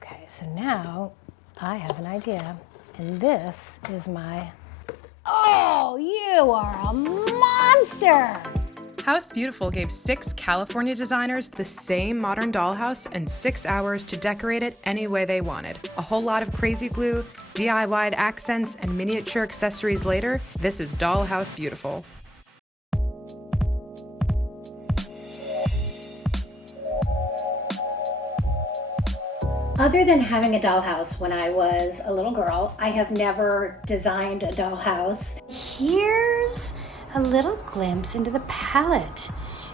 Okay, so now I have an idea, and this is my, oh, you are a monster! House Beautiful gave 6 California designers the same modern dollhouse and 6 hours to decorate it any way they wanted. A whole lot of crazy glue, DIY'd accents, and miniature accessories later, this is Dollhouse Beautiful. Other than having a dollhouse when I was a little girl, I have never designed a dollhouse. Here's a little glimpse into the palette.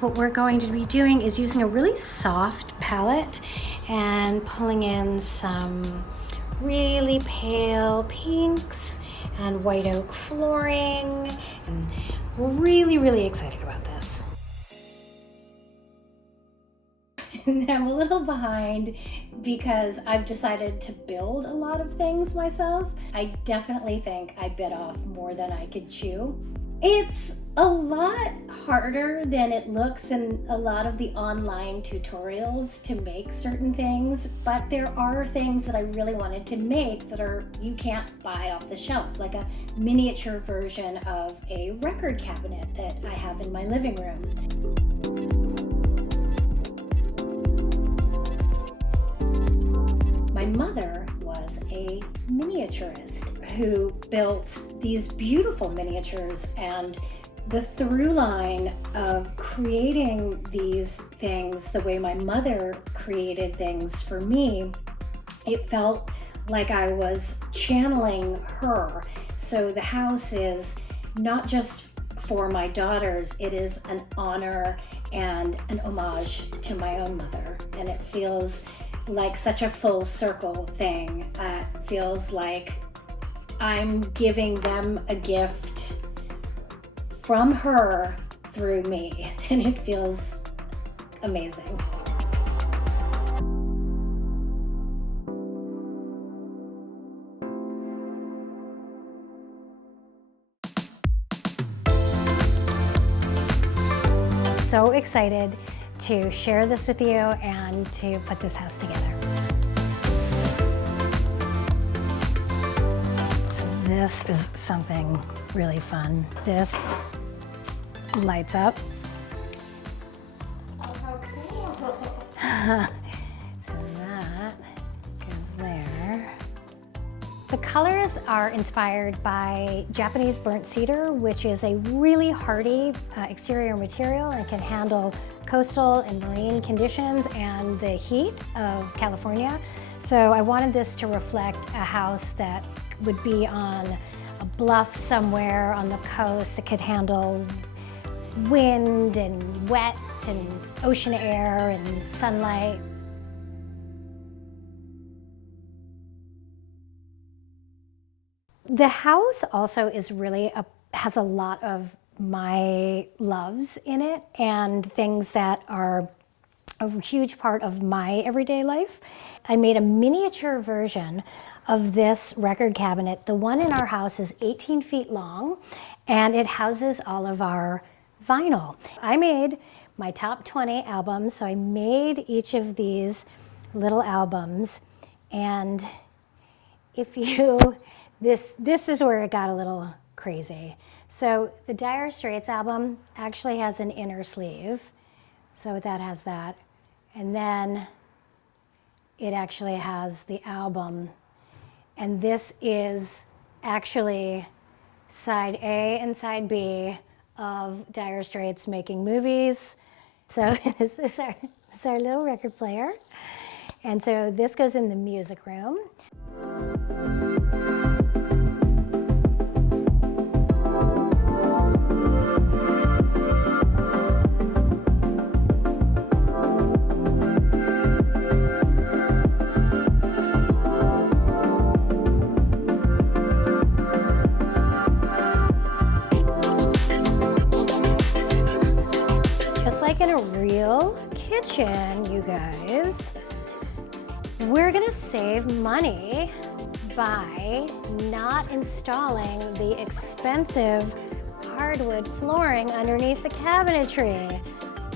What we're going to be doing is using a really soft palette and pulling in some really pale pinks and white oak flooring. And we're really, really excited about this. And I'm a little behind because I've decided to build a lot of things myself. I definitely think I bit off more than I could chew. It's a lot harder than it looks in a lot of the online tutorials to make certain things, but there are things that I really wanted to make that you can't buy off the shelf, like a miniature version of a record cabinet that I have in my living room. My mother was a miniaturist who built these beautiful miniatures, and the through line of creating these things the way my mother created things for me, it felt like I was channeling her. So the house is not just for my daughters, it is an honor and an homage to my own mother, and it feels like such a full circle thing. It feels like I'm giving them a gift from her through me, and it feels amazing. So excited to share this with you and to put this house together. So this is something really fun. This lights up. Oh, how cool. So that goes there. The colors are inspired by Japanese burnt cedar, which is a really hardy exterior material and can handle coastal and marine conditions and the heat of California. So I wanted this to reflect a house that would be on a bluff somewhere on the coast that could handle wind and wet and ocean air and sunlight. The house also is really has a lot of my loves in it and things that are a huge part of my everyday life. I made a miniature version of this record cabinet. The one in our house is 18 feet long, and it houses all of our vinyl. I made my top 20 albums, so I made each of these little albums, and if you, this is where it got a little crazy. So the Dire Straits album actually has an inner sleeve, so that has that. And then it actually has the album. And this is actually side A and side B of Dire Straits Making Movies. So this is our little record player. And so this goes in the music room. In a real kitchen, you guys, we're gonna save money by not installing the expensive hardwood flooring underneath the cabinetry.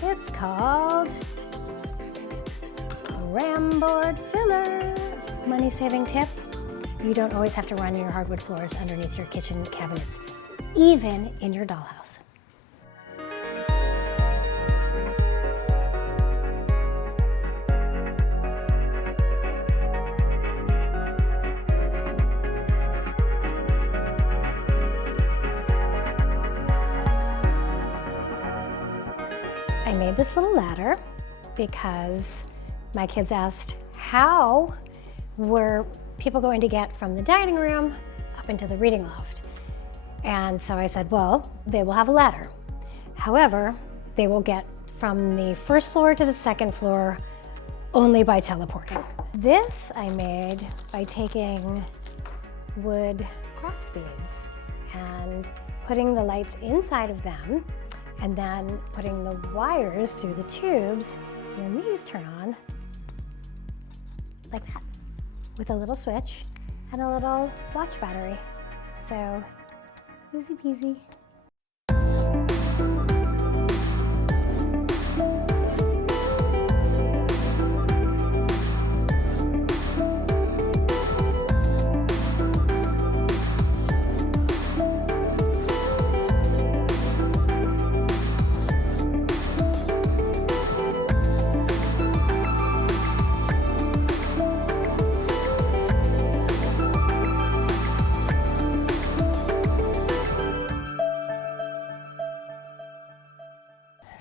It's called Ramboard Filler. money-saving tip, you don't always have to run your hardwood floors underneath your kitchen cabinets, even in your dollhouse. I made this little ladder because my kids asked, how were people going to get from the dining room up into the reading loft? And so I said, well, they will have a ladder. However, they will get from the first floor to the second floor only by teleporting. This I made by taking wood craft beads and putting the lights inside of them, and then putting the wires through the tubes, and then these turn on like that, with a little switch and a little watch battery. So, easy peasy.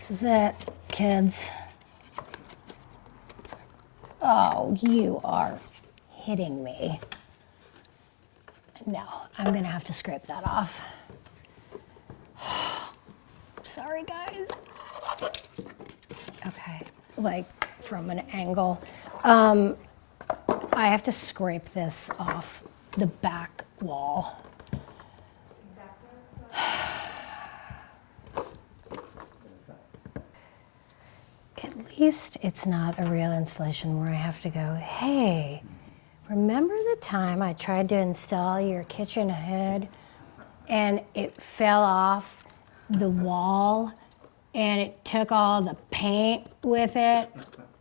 This is it, kids. Oh, you are hitting me. No, I'm gonna have to scrape that off. Sorry, guys. Okay, like from an angle. I have to scrape this off the back wall. At least it's not a real installation where I have to go, hey, remember the time I tried to install your kitchen hood and it fell off the wall and it took all the paint with it?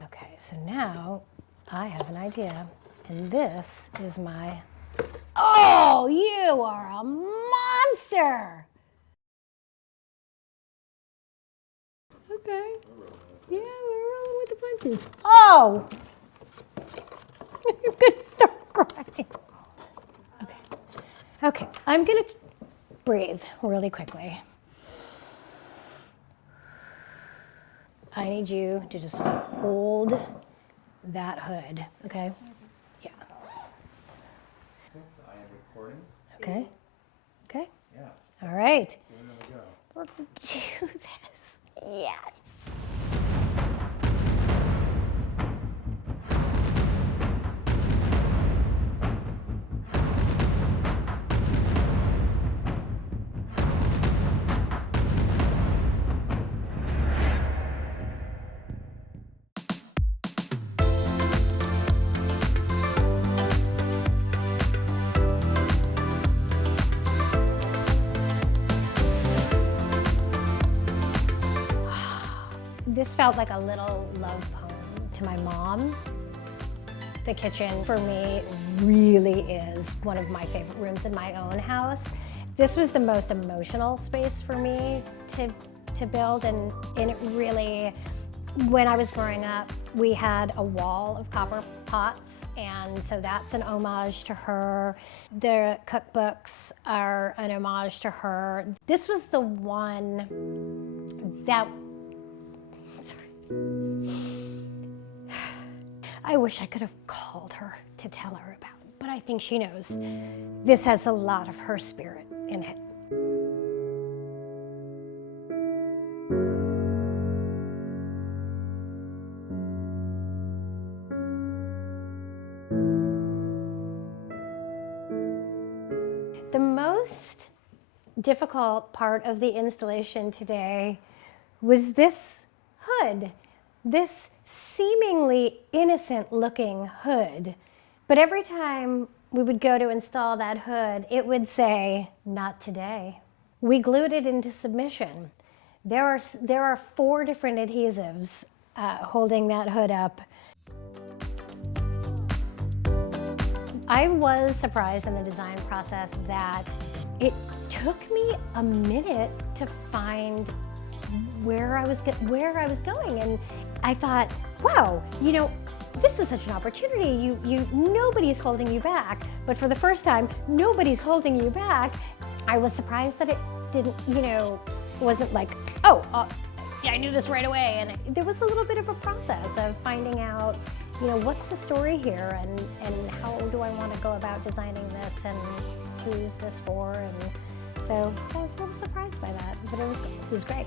Okay, so now I have an idea, and this is my, oh, you are a monster! Okay. Yeah, we're rolling with the punches. Oh! I'm gonna start crying. Okay. Okay, I'm gonna breathe really quickly. I need you to just hold that hood, okay? Yeah. I am recording. Okay. Okay. Yeah. All right. Here we go. Let's do this. Yes. This felt like a little love poem to my mom. The kitchen, for me, really is one of my favorite rooms in my own house. This was the most emotional space for me to build, and it really, when I was growing up, we had a wall of copper pots, and so that's an homage to her. The cookbooks are an homage to her. This was the one that, I wish I could have called her to tell her about, but I think she knows. This has a lot of her spirit in it. The most difficult part of the installation today was this hood, this seemingly innocent looking hood. But every time we would go to install that hood, it would say, not today. We glued it into submission. There are 4 different adhesives holding that hood up. I was surprised in the design process that it took me a minute to find where I was going, and I thought, wow, you know, this is such an opportunity. Nobody's holding you back, but for the first time, nobody's holding you back. I was surprised that it didn't, you know, wasn't like, yeah, I knew this right away. And there was a little bit of a process of finding out, you know, what's the story here, and how do I want to go about designing this, and who's this for, and so I was a little surprised by that, but it was great.